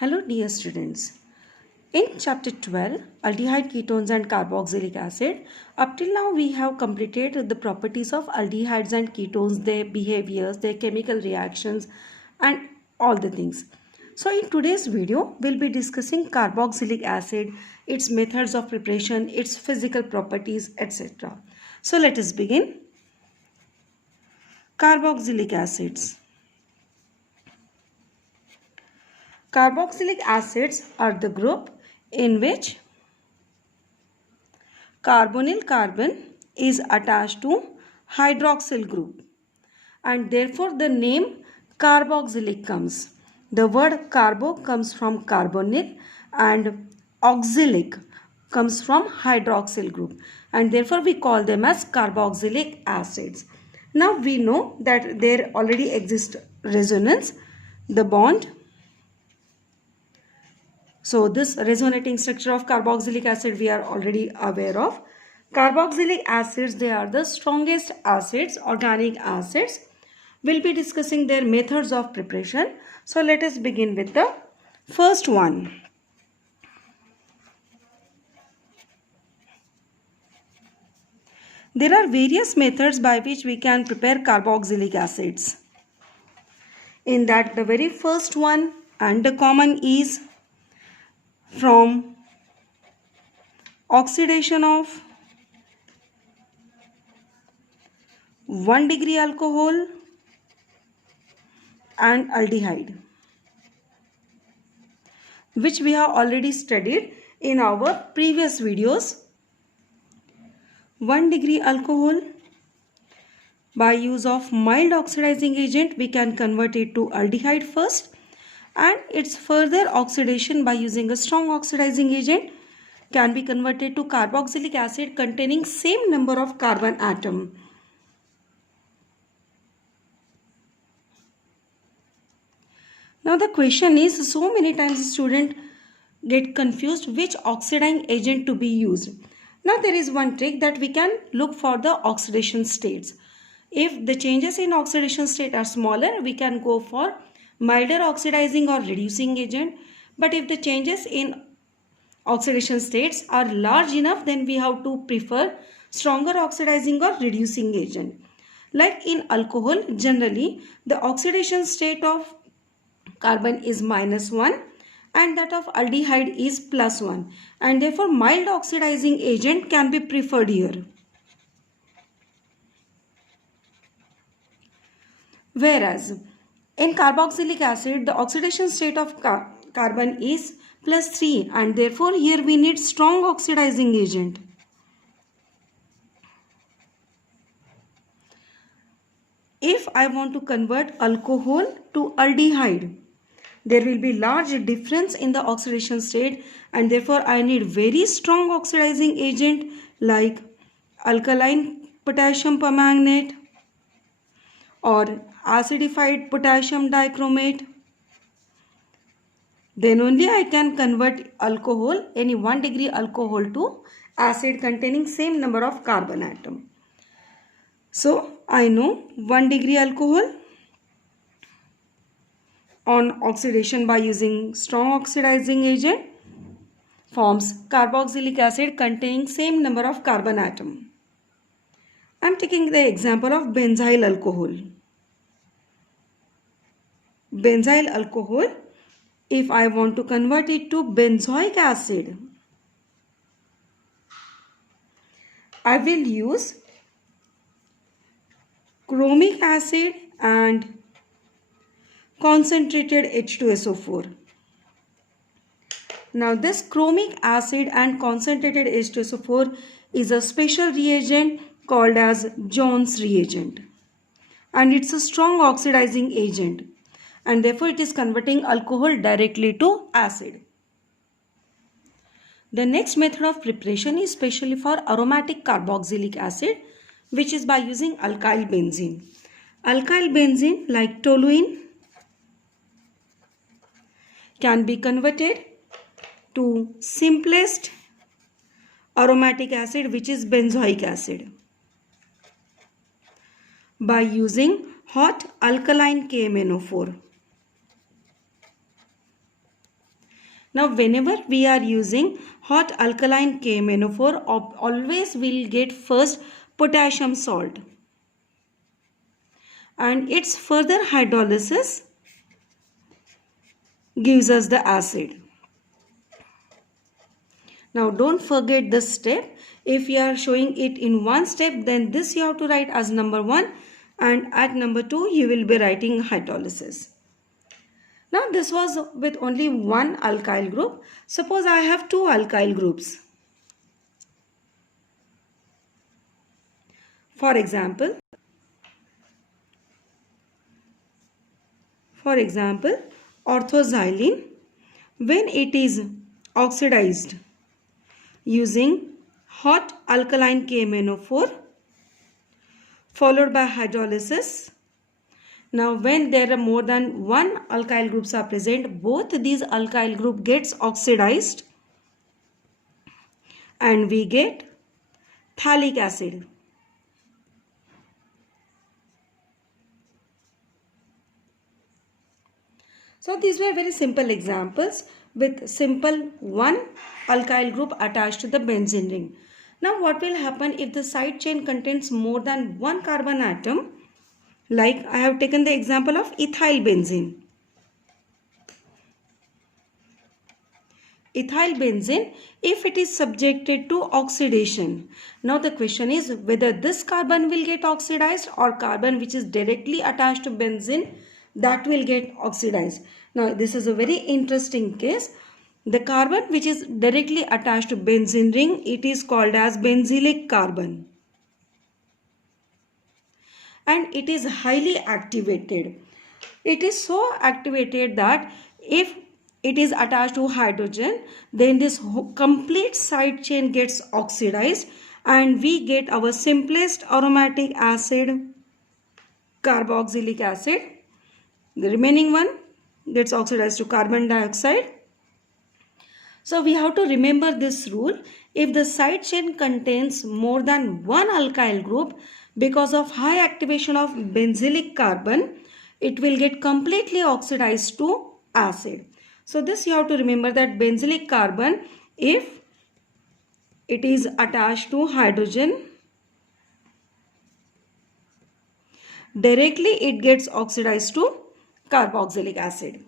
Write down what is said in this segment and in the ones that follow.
Hello dear students. In chapter 12, aldehyde ketones and carboxylic acid, up till now we have completed the properties of aldehydes and ketones, their behaviors, their chemical reactions and all the things. So in today's video, we'll be discussing carboxylic acid, its methods of preparation, its physical properties, etc. So let us begin. Carboxylic acids. Carboxylic acids are the group in which carbonyl carbon is attached to hydroxyl group and therefore the name carboxylic comes. The word carbo comes from carbonyl and oxylic comes from hydroxyl group and therefore we call them as carboxylic acids. Now we know that there already exists resonance, the bond. So this resonating structure of carboxylic acid we are already aware of. Carboxylic acids, they are the strongest acids, organic acids. We'll be discussing their methods of preparation. So let us begin with the first one. There are various methods by which we can prepare carboxylic acids. In that the very first one and the common is from oxidation of 1 degree alcohol and aldehyde, which we have already studied in our previous videos. 1 degree alcohol, by use of mild oxidizing agent we can convert it to aldehyde first, and its further oxidation by using a strong oxidizing agent can be converted to carboxylic acid containing same number of carbon atom. Now the question is, so many times students get confused which oxidizing agent to be used. Now there is one trick that we can look for the oxidation states. If the changes in oxidation state are smaller, we can go for milder oxidizing or reducing agent. But if the changes in oxidation states are large enough, then we have to prefer stronger oxidizing or reducing agent. Like in alcohol, generally the oxidation state of carbon is -1 and that of aldehyde is +1, and therefore mild oxidizing agent can be preferred here. Whereas in carboxylic acid the oxidation state of carbon is +3 and therefore here we need strong oxidizing agent. If I want to convert alcohol to aldehyde, there will be large difference in the oxidation state and therefore I need very strong oxidizing agent like alkaline potassium permanganate or acidified potassium dichromate. Then only I can convert alcohol, any 1 degree alcohol, to acid containing same number of carbon atom. So I know 1 degree alcohol on oxidation by using strong oxidizing agent forms carboxylic acid containing same number of carbon atom. I am taking the example of benzyl alcohol. Benzyl alcohol, if I want to convert it to benzoic acid, I will use chromic acid and concentrated H2SO4. Now this chromic acid and concentrated H2SO4 is a special reagent called as Jones reagent, and it's a strong oxidizing agent and therefore it is converting alcohol directly to acid. The next method of preparation is specially for aromatic carboxylic acid, which is by using alkyl benzene. Alkyl benzene, like toluene, can be converted to simplest aromatic acid, which is benzoic acid, by using hot alkaline KMnO4. Now whenever we are using hot alkaline KMnO4, always we'll get first potassium salt, and its further hydrolysis gives us the acid. Now don't forget this step. If you are showing it in one step, then this you have to write as number 1, and at number 2 you will be writing hydrolysis. Now this was with only one alkyl group. Suppose I have two alkyl groups. For example, orthoxylene, when it is oxidized using hot alkaline KMnO4 followed by hydrolysis. Now when there are more than one alkyl groups are present, both these alkyl group gets oxidized and we get phthalic acid. So these were very simple examples with simple one alkyl group attached to the benzene ring. Now what will happen if the side chain contains more than one carbon atom? Like I have taken the example of ethyl benzene. Ethyl benzene, if it is subjected to oxidation. Now the question is whether this carbon will get oxidized or carbon which is directly attached to benzene, that will get oxidized. Now this is a very interesting case. The carbon which is directly attached to benzene ring, it is called as benzylic carbon. And it is highly activated. It is so activated that if it is attached to hydrogen, then this complete side chain gets oxidized and we get our simplest aromatic acid, carboxylic acid. The remaining one gets oxidized to carbon dioxide. So we have to remember this rule. If the side chain contains more than one alkyl group, because of high activation of benzylic carbon, it will get completely oxidized to acid. So this you have to remember that benzylic carbon, if it is attached to hydrogen, directly it gets oxidized to carboxylic acid.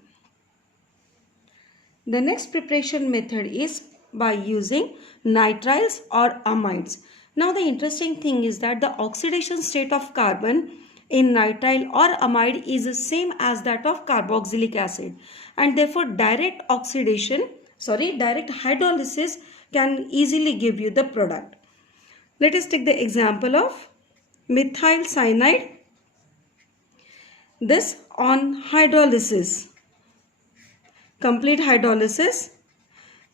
The next preparation method is by using nitriles or amides. Now the interesting thing is that the oxidation state of carbon in nitrile or amide is the same as that of carboxylic acid, and therefore direct hydrolysis can easily give you the product. Let us take the example of methyl cyanide. This on hydrolysis, complete hydrolysis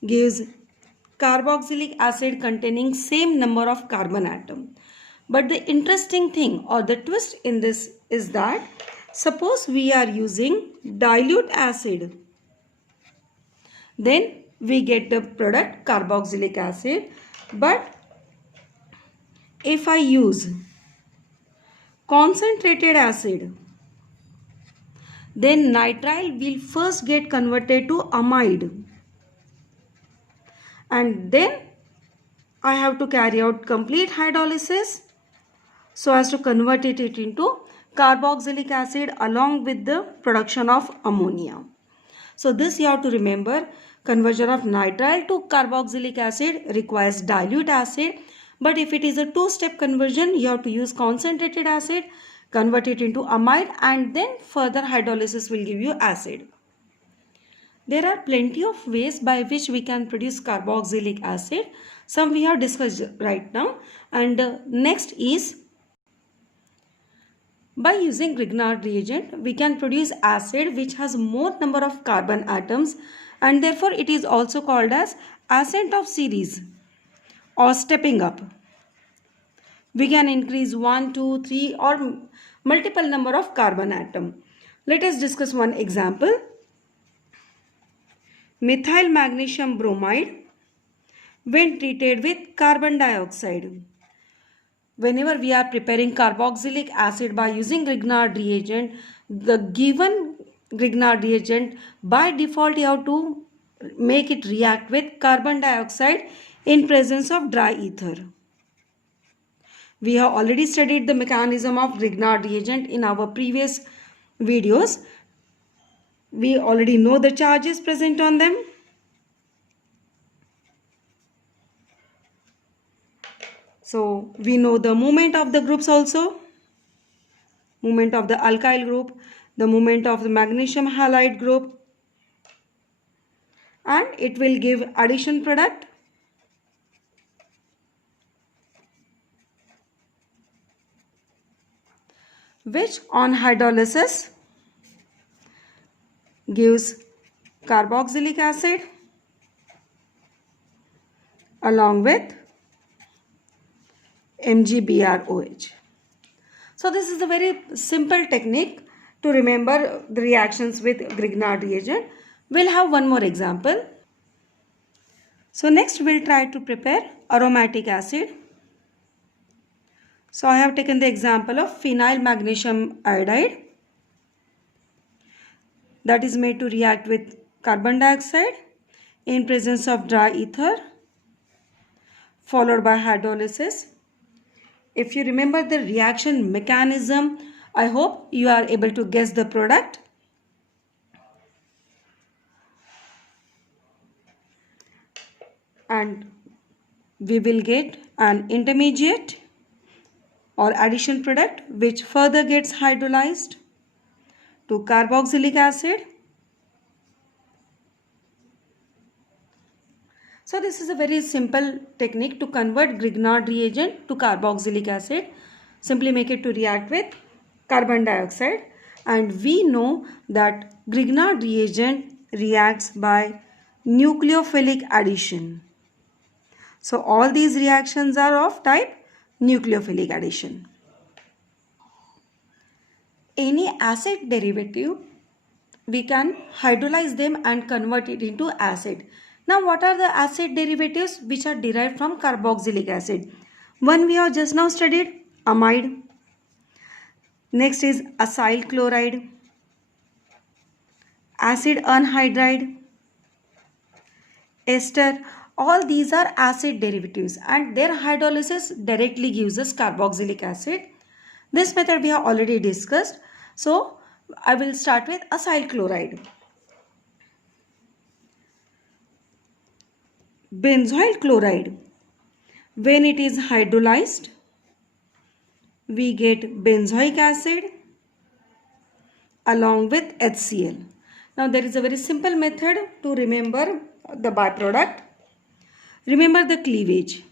gives carboxylic acid containing same number of carbon atom. But the interesting thing or the twist in this is that suppose we are using dilute acid, then we get the product carboxylic acid. But if I use concentrated acid, then nitrile will first get converted to amide, and then I have to carry out complete hydrolysis so as to convert it into carboxylic acid along with the production of ammonia. So this you have to remember, conversion of nitrile to carboxylic acid requires dilute acid, but if it is a two-step conversion, you have to use concentrated acid, convert it into amide, and then further hydrolysis will give you acid. There are plenty of ways by which we can produce carboxylic acid. Some we have discussed right now, and next is by using Grignard reagent we can produce acid which has more number of carbon atoms, and therefore it is also called as ascent of series or stepping up. We can increase 1, 2, 3 or multiple number of carbon atom. Let us discuss one example. Methyl magnesium bromide when treated with carbon dioxide. Whenever we are preparing carboxylic acid by using Grignard reagent, the given Grignard reagent by default you have to make it react with carbon dioxide in presence of dry ether. We have already studied the mechanism of Grignard reagent in our previous videos. We already know the charges present on them. So we know the movement of the groups also. Movement of the alkyl group, the movement of the magnesium halide group, and it will give addition product. Which on hydrolysis gives carboxylic acid along with MgBrOH. So this is a very simple technique to remember the reactions with Grignard reagent. We'll have one more example. So next we'll try to prepare aromatic acid. So I have taken the example of phenyl magnesium iodide that is made to react with carbon dioxide in presence of dry ether followed by hydrolysis. If you remember the reaction mechanism, I hope you are able to guess the product. And we will get an intermediate or addition product which further gets hydrolyzed to carboxylic acid. So this is a very simple technique to convert Grignard reagent to carboxylic acid. Simply make it to react with carbon dioxide, and we know that Grignard reagent reacts by nucleophilic addition. So all these reactions are of type nucleophilic addition. Any acid derivative, we can hydrolyze them and convert it into acid. Now what are the acid derivatives which are derived from carboxylic acid? One we have just now studied, amide. Next is acyl chloride, acid anhydride, ester. All these are acid derivatives and their hydrolysis directly gives us carboxylic acid. This method we have already discussed. So I will start with acyl chloride. Benzoyl chloride, when it is hydrolyzed, we get benzoic acid along with HCl. Now there is a very simple method to remember the byproduct. Remember the cleavage.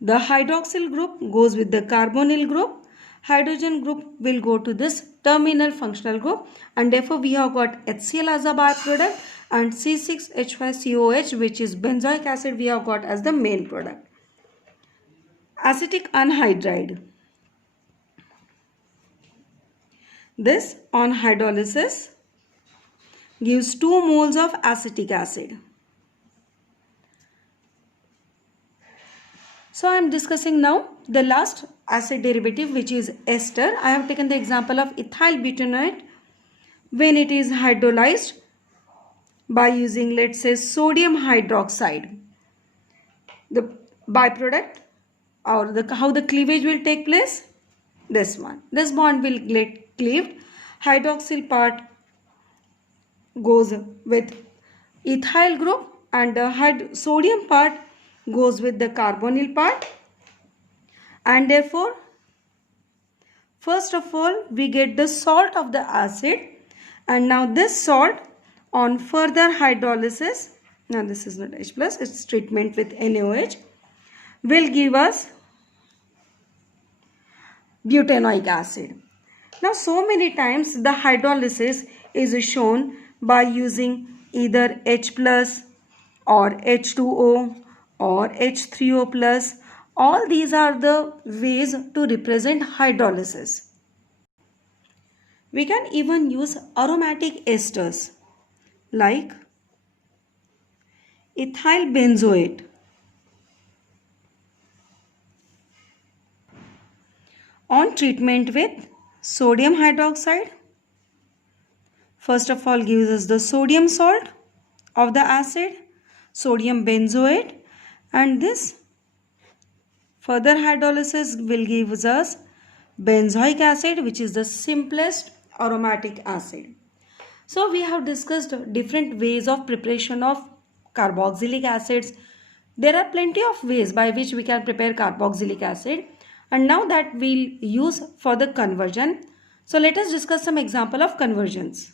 The hydroxyl group goes with the carbonyl group. Hydrogen group will go to this terminal functional group, and therefore we have got HCl as a byproduct and C6H5COH, which is benzoic acid, we have got as the main product. Acetic anhydride. This on hydrolysis gives 2 moles of acetic acid. So I am discussing now the last acid derivative, which is ester. I have taken the example of ethyl butanoate when it is hydrolyzed by using, let's say, sodium hydroxide. The byproduct or how the cleavage will take place, this one. This bond will get cleaved. Hydroxyl part goes with ethyl group and the sodium part goes with the carbonyl part, and therefore first of all we get the salt of the acid, and now this salt on further hydrolysis, now this is not H plus, it's treatment with NaOH, will give us butanoic acid. Now so many times the hydrolysis is shown by using either H plus or H2O or H3O plus. All these are the ways to represent hydrolysis. We can even use aromatic esters like ethyl benzoate. On treatment with sodium hydroxide, first of all gives us the sodium salt of the acid, sodium benzoate, and this further hydrolysis will give us benzoic acid, which is the simplest aromatic acid. So we have discussed different ways of preparation of carboxylic acids. There are plenty of ways by which we can prepare carboxylic acid, and now that we'll use for the conversion. So let us discuss some example of conversions.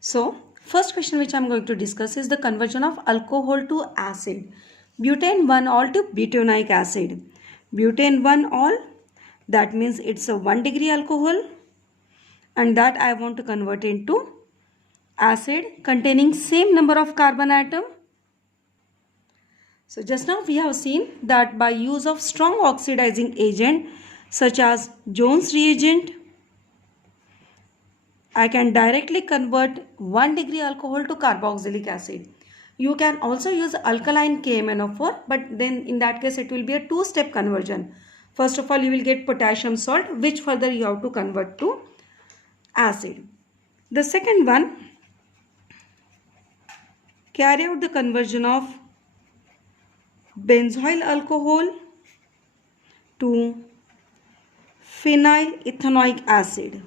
So first question which I am going to discuss is the conversion of alcohol to acid. Butane 1-ol to butanoic acid. Butane 1-ol, that means it's a 1 degree alcohol, and that I want to convert into acid containing same number of carbon atom. So just now we have seen that by use of strong oxidizing agent such as Jones reagent, I can directly convert 1 degree alcohol to carboxylic acid. You can also use alkaline KMnO4, but then in that case it will be a two-step conversion. First of all, you will get potassium salt, which further you have to convert to acid. The second one, carry out the conversion of benzoyl alcohol to phenyl ethanoic acid.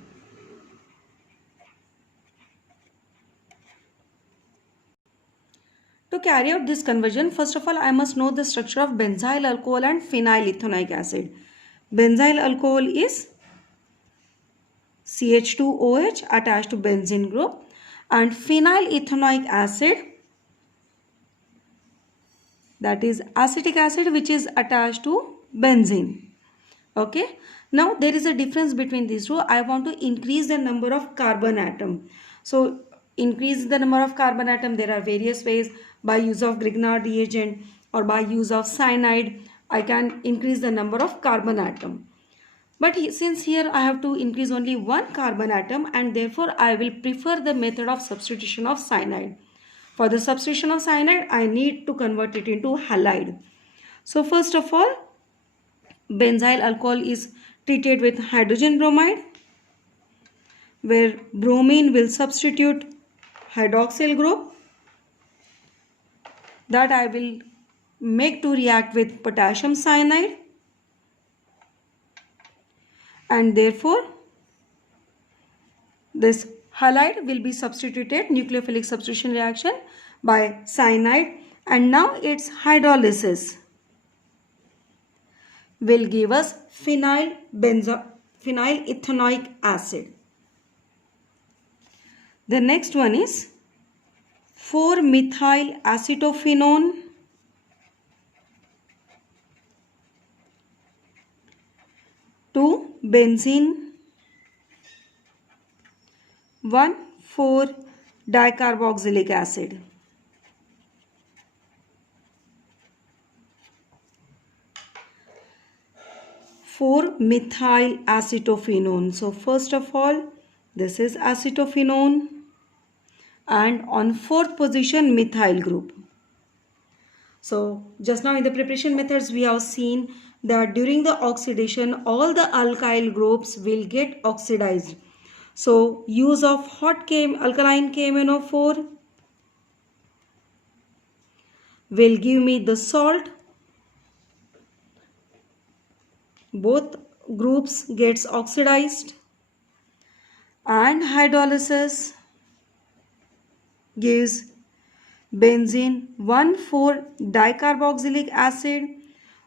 To carry out this conversion, first of all, I must know the structure of benzyl alcohol and phenyl ethanoic acid. Benzyl alcohol is CH2OH attached to benzene group, and phenyl ethanoic acid, that is acetic acid, which is attached to benzene. Okay. Now there is a difference between these two. I want to increase the number of carbon atom. So increase the number of carbon atom, there are various ways. By use of Grignard reagent or by use of cyanide, I can increase the number of carbon atom. But since here I have to increase only one carbon atom, and therefore I will prefer the method of substitution of cyanide. For the substitution of cyanide, I need to convert it into halide. So first of all, benzyl alcohol is treated with hydrogen bromide, where bromine will substitute hydroxyl group, that I will make to react with potassium cyanide, and therefore this halide will be substituted, nucleophilic substitution reaction, by cyanide, and now its hydrolysis will give us phenyl ethanoic acid. The next one is 4-methyl acetophenone to benzene 1,4-dicarboxylic acid. Methyl acetophenone. So first of all, this is acetophenone, and on fourth position methyl group. So just now in the preparation methods we have seen that during the oxidation all the alkyl groups will get oxidized. So use of hot alkaline KMnO4 will give me the salt. Both groups gets oxidized, and hydrolysis gives benzene 1,4-dicarboxylic acid,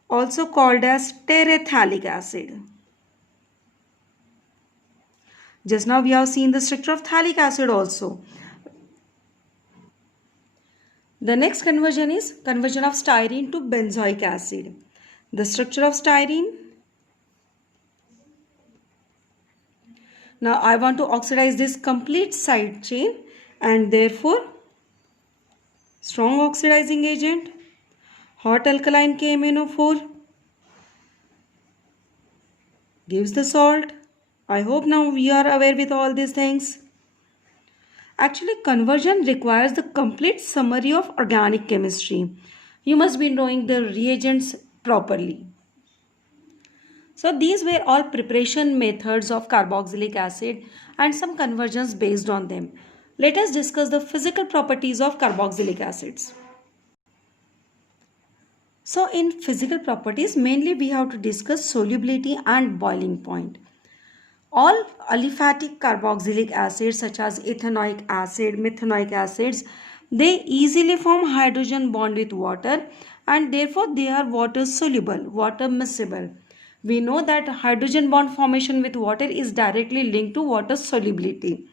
also called as terephthalic acid. Just now we have seen the structure of phthalic acid also. The next conversion is conversion of styrene to benzoic acid. The structure of styrene. Now I want to oxidize this complete side chain, and therefore strong oxidizing agent, hot alkaline KMnO4 gives the salt. I hope now we are aware with all these things. Actually, conversion requires the complete summary of organic chemistry. You must be knowing the reagents properly. So these were all preparation methods of carboxylic acid and some conversions based on them. Let us discuss the physical properties of carboxylic acids. So in physical properties, mainly we have to discuss solubility and boiling point. All aliphatic carboxylic acids such as ethanoic acid, methanoic acids, they easily form hydrogen bond with water and therefore they are water soluble, water miscible. We know that hydrogen bond formation with water is directly linked to water solubility.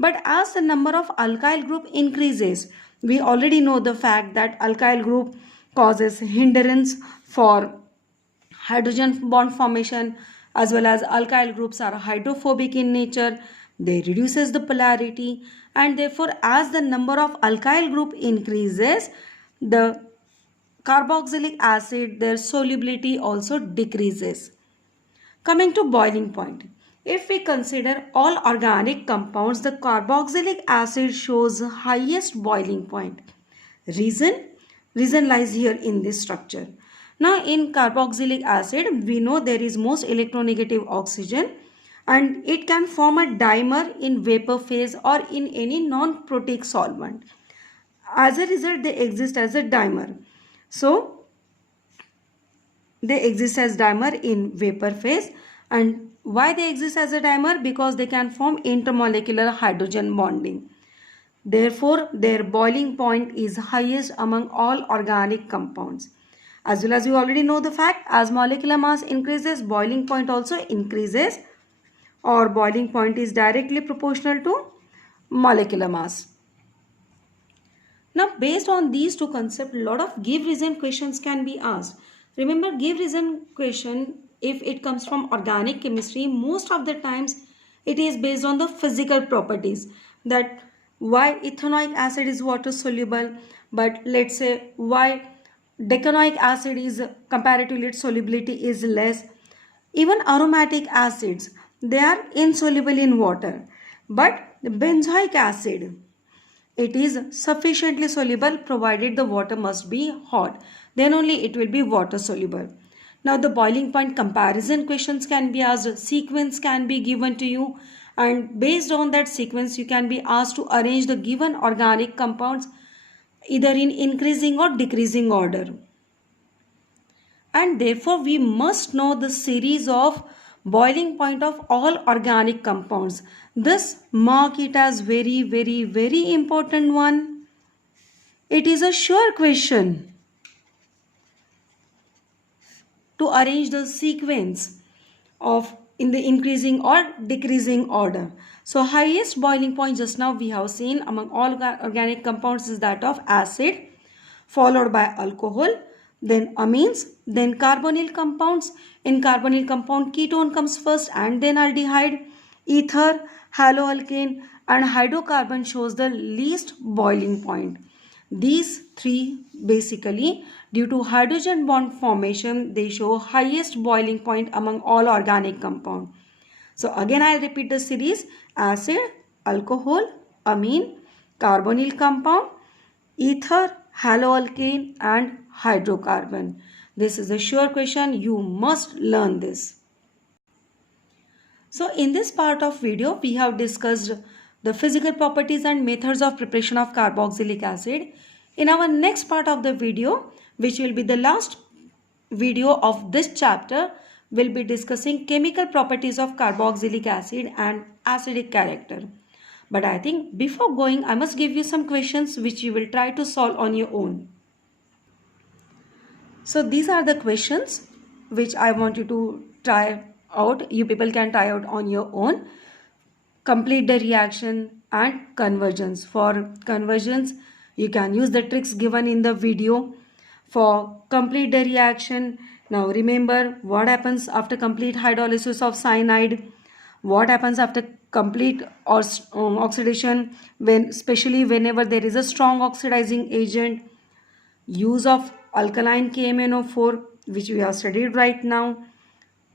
But as the number of alkyl group increases, we already know the fact that alkyl group causes hindrance for hydrogen bond formation, as well as alkyl groups are hydrophobic in nature. They reduces the polarity, and therefore as the number of alkyl group increases, the carboxylic acid, their solubility also decreases. Coming to boiling point, if we consider all organic compounds, the carboxylic acid shows highest boiling point. Reason? Reason lies here in this structure. Now in carboxylic acid, we know there is most electronegative oxygen and it can form a dimer in vapor phase or in any non-protic solvent. As a result, they exist as a dimer. So they exist as dimer in vapor phase. And why they exist as a dimer? Because they can form intermolecular hydrogen bonding. Therefore, their boiling point is highest among all organic compounds. As well as you already know the fact, as molecular mass increases, boiling point also increases, or boiling point is directly proportional to molecular mass. Now, based on these two concepts, a lot of give reason questions can be asked. Remember, give reason question, if it comes from organic chemistry, most of the times it is based on the physical properties, that why ethanoic acid is water soluble, but let's say why decanoic acid is comparatively its solubility is less. Even aromatic acids, they are insoluble in water, but the benzoic acid, it is sufficiently soluble provided the water must be hot. Then only it will be water soluble. Now the boiling point comparison questions can be asked, sequence can be given to you, and based on that sequence you can be asked to arrange the given organic compounds either in increasing or decreasing order. And therefore we must know the series of boiling point of all organic compounds. This mark it as very, very, very important one. It is a sure question to arrange the sequence of in the increasing or decreasing order. So highest boiling point just now we have seen among all organic compounds is that of acid, followed by alcohol, then amines, then carbonyl compounds. In carbonyl compound, ketone comes first and then aldehyde, ether, haloalkane, and hydrocarbon shows the least boiling point. These three basically, due to hydrogen bond formation, they show highest boiling point among all organic compound. So again I'll repeat the series: acid, alcohol, amine, carbonyl compound, ether, haloalkane, and hydrocarbon. This is a sure question. You must learn this. So in this part of video, we have discussed the physical properties and methods of preparation of carboxylic acid. In our next part of the video, which will be the last video of this chapter, we'll be discussing chemical properties of carboxylic acid and acidic character. But I think before going, I must give you some questions which you will try to solve on your own. So these are the questions which I want you to try out. You people can try out on your own. Complete the reaction and convergence. For convergence, you can use the tricks given in the video. For complete the reaction, now remember what happens after complete hydrolysis of cyanide, what happens after complete oxidation, when especially whenever there is a strong oxidizing agent, use of alkaline KMnO4 which we have studied right now,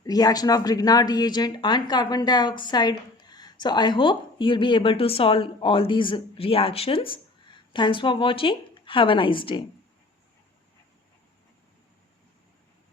reaction of Grignard reagent and carbon dioxide. So I hope you'll be able to solve all these reactions. Thanks for watching. Have a nice day.